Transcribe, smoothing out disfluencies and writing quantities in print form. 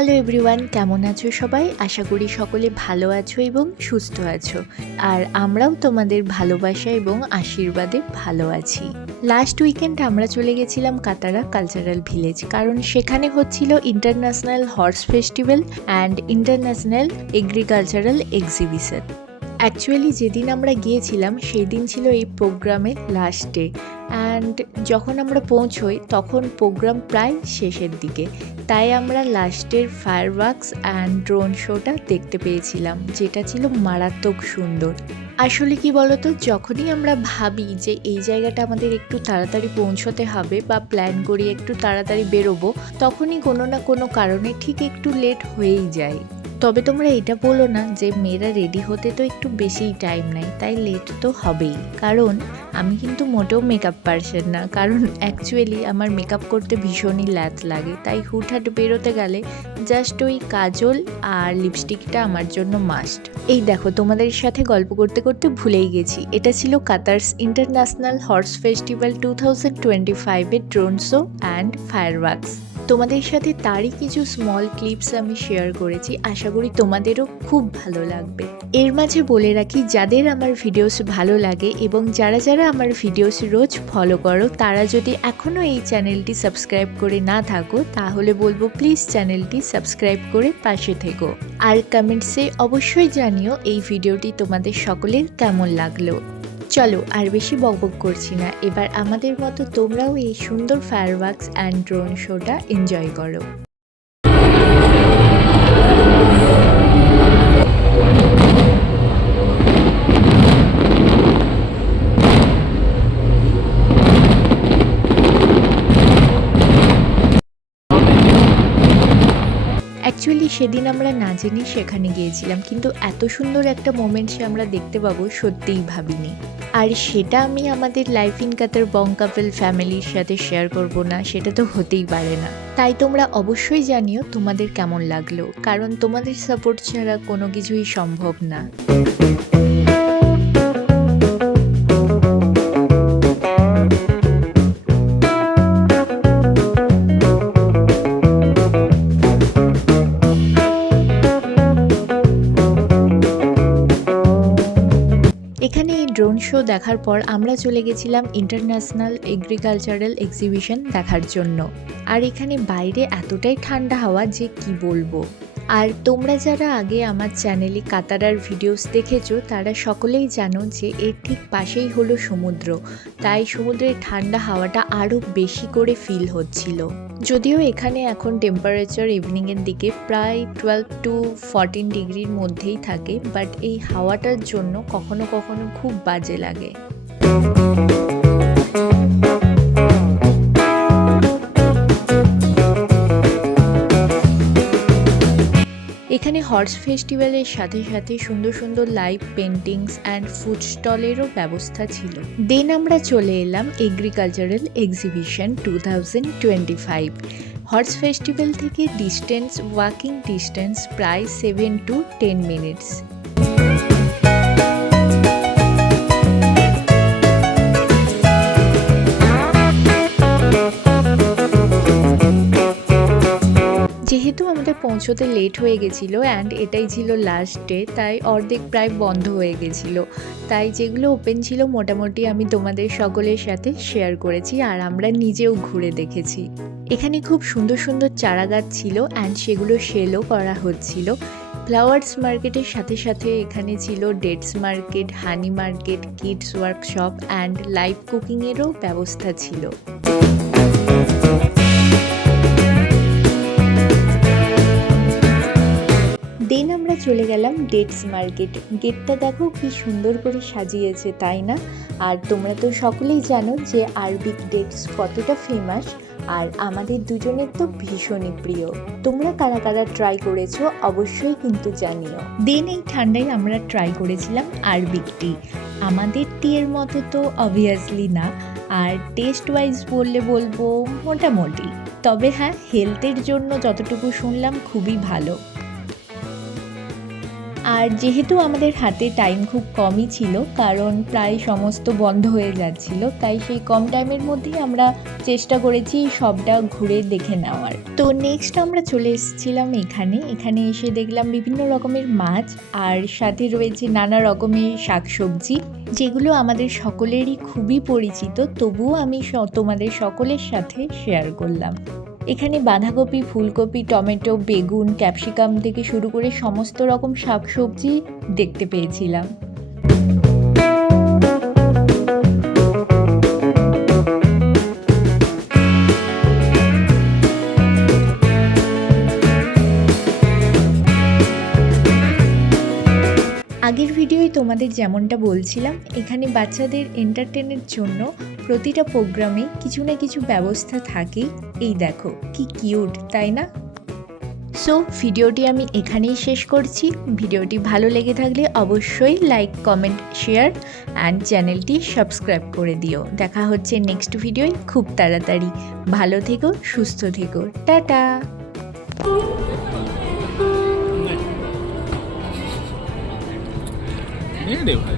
Hello everyone, কেমন আছো সবাই? আশা করি সকলে ভালো আছো এবং সুস্থ আছো। আর আমরাও তোমাদের ভালোবাসা এবং আশীর্বাদে ভালো আছি। লাস্ট উইকেন্ড আমরা চলে গেছিলাম কাতারা কালচারাল ভিলেজ, কারণ সেখানে হচ্ছিল international horse festival and international agricultural exhibition. Actually যেদিন আমরা গিয়েছিলাম সেই দিন ছিল এই প্রোগ্রামের লাস্ট ডে, অ্যান্ড যখন আমরা পৌঁছই তখন প্রোগ্রাম প্রায় শেষের দিকে। তাই আমরা লাস্টের ফায়ারওয়ার্কস অ্যান্ড ড্রোন শোটা দেখতে পেয়েছিলাম, যেটা ছিল মারাত্মক সুন্দর। আসলে কি বলতো, যখনই আমরা ভাবি যে এই জায়গাটা আমাদের একটু তাড়াতাড়ি পৌঁছতে হবে বা প্ল্যান করি একটু তাড়াতাড়ি বেরোবো, তখনই কোনো না কোনো কারণে ঠিক একটু লেট হয়েই যায়। তবে তোমরা এটা বলো না যে মেয়েরা রেডি হতে তো একটু বেশিই টাইম নেয়, তাই লেট তো হবেই। কারণ আমি কিন্তু মোটেও মেকআপ পারসন না, কারণ অ্যাকচুয়ালি আমার মেকআপ করতে ভীষণই ল্যাথ লাগে। তাই হুটহাট বেরোতে গেলে জাস্ট ওই কাজল আর লিপস্টিকটা আমার জন্য মাস্ট। এই দেখো, তোমাদের সাথে গল্প করতে করতে ভুলেই গেছি, এটা ছিল কাতার্স ইন্টারন্যাশনাল হর্স ফেস্টিভ্যাল 2025-এর ড্রোন শো অ্যান্ড ফায়ারওয়ার্কস। তোমাদের সাথে তারই কিছু স্মল ক্লিপস আমি শেয়ার করেছি, আশা করি তোমাদেরও খুব ভালো লাগবে। এর মাঝে বলে রাখি, যাদের আমার ভিডিওস ভালো লাগে এবং যারা যারা আমার ভিডিওস রোজ ফলো করো, তারা যদি এখনও এই চ্যানেলটি সাবস্ক্রাইব করে না থাকো, তাহলে বলবো প্লিজ চ্যানেলটি সাবস্ক্রাইব করে পাশে থেকো। আর কমেন্টসে অবশ্যই জানিও এই ভিডিওটি তোমাদের সকলের কেমন লাগলো। চলো আর বেশি বকবক করছি না, এবার আমাদের মতো তোমরাও এই সুন্দর ফায়ারওয়ার্কস অ্যান্ড ড্রোন শোটা এনজয় করো। অ্যাকচুয়ালি সেদিন আমরা না জেনে সেখানে গিয়েছিলাম, কিন্তু এত সুন্দর একটা মোমেন্ট সে আমরা দেখতে পাবো সত্যিই ভাবিনি। আর সেটা আমি আমাদের লাইফ ইন কাতার বং কাপল ফ্যামিলির সাথে শেয়ার করব না, সেটা তো হতেই পারে না। তাই তোমরা অবশ্যই জানিও তোমাদের কেমন লাগলো, কারণ তোমাদের সাপোর্ট ছাড়া কোনো কিছুই সম্ভব না। এখানে এই ড্রোন শো দেখার পর আমরা চলে গেছিলাম ইন্টারন্যাশনাল এগ্রিকালচারাল এক্সিবিশন দেখার জন্য। আর এখানে বাইরে এতটাই ঠান্ডা হাওয়া যে কি বলবো। আর তোমরা যারা আগে আমার চ্যানেলে কাতারার ভিডিওস দেখেছো, তারা সকলেই জানো যে এর ঠিক পাশেই হলো সমুদ্র, তাই সমুদ্রের ঠান্ডা হাওয়াটা আরও বেশি করে ফিল হচ্ছিল। যদিও এখানে এখন টেম্পারেচার ইভিনিংয়ের দিকে প্রায় 12 to 14 ডিগ্রির মধ্যেই থাকে, বাট এই হাওয়াটার জন্য কখনো কখনো খুব বাজে লাগে। এখানে হর্স ফেস্টিভ্যালের সাথে সাথে সুন্দর সুন্দর লাইভ পেন্টিংস অ্যান্ড ফুড স্টলেরও ব্যবস্থা ছিল। দেন আমরা চলে এলাম এগ্রিকালচারাল এক্সিবিশন 2025। হর্স ফেস্টিভ্যাল থেকে ওয়াকিং ডিস্টেন্স প্রায় 7 to 10 মিনিটস। যেহেতু আমাদের পৌঁছতে লেট হয়ে গেছিল অ্যান্ড এটাই ছিল লাস্ট ডে, তাই অর্ধেক প্রায় বন্ধ হয়ে গেছিল। তাই যেগুলো ওপেন ছিল মোটামুটি আমি তোমাদের সকলের সাথে শেয়ার করেছি, আর আমরা নিজেও ঘুরে দেখেছি। এখানে খুব সুন্দর সুন্দর চারা গাছ ছিল অ্যান্ড সেগুলো সেলও করা হচ্ছিল। ফ্লাওয়ার্স মার্কেটের সাথে সাথে এখানে ছিল dates market, honey market, kids workshop and live কুকিংয়েরও ব্যবস্থা ছিল। দেন আমরা চলে গেলাম ডেটস মার্কেট। গেটটা দেখো কি সুন্দর করে সাজিয়েছে, তাই না? আর তোমরা তো সকলেই জানো যে আরবিক ডেটস কতটা ফেমাস, আর আমাদের দুজনের তো ভীষণই প্রিয়। তোমরা কারা কারা ট্রাই করেছো অবশ্যই কিন্তু জানিও। দেন এই ঠান্ডায় আমরা ট্রাই করেছিলাম আরবিক টি। আমাদের টিয়ের মতো তো অবভিয়াসলি না, আর টেস্ট ওয়াইজ বললে বলবো মোটামুটি। তবে হ্যাঁ, হেলথের জন্য যতটুকু শুনলাম খুবই ভালো। আর যেহেতু আমাদের হাতে টাইম খুব কমই ছিল, কারণ প্রায় সমস্ত বন্ধ হয়ে যাচ্ছিল, তাই সেই কম টাইমের মধ্যেই আমরা চেষ্টা করেছি সবটা ঘুরে দেখে নেওয়ার। তো নেক্সট আমরা চলে এসেছিলাম এখানে এসে দেখলাম বিভিন্ন রকমের মাছ, আর সাথে রয়েছে নানা রকমের শাকসবজি, যেগুলো আমাদের সকলেরই খুবই পরিচিত, তবুও আমি তোমাদের সকলের সাথে শেয়ার করলাম। এখানে বাঁধাকপি, ফুলকপি, টমেটো, বেগুন, ক্যাপসিকাম থেকে শুরু করে সমস্ত রকম শাকসবজি দেখতে পেয়েছিলাম। আগের ভিডিওয় তোমাদের যেমনটা বলছিলাম, এখানে বাচ্চাদের এন্টারটেনের জন্য প্রতিটা প্রোগ্রামে কিছু না কিছু ব্যবস্থা থাকেই। এই দেখো কি কিউট, তাই না? সো ভিডিওটি আমি এখানেই শেষ করছি। ভিডিওটি ভালো লেগে থাকলে অবশ্যই লাইক, কমেন্ট, শেয়ার অ্যান্ড চ্যানেলটি সাবস্ক্রাইব করে দিও। দেখা হচ্ছে নেক্সট ভিডিওয় খুব তাড়াতাড়ি। ভালো থেকো, সুস্থ থেকো, টাটা। রে ভাই।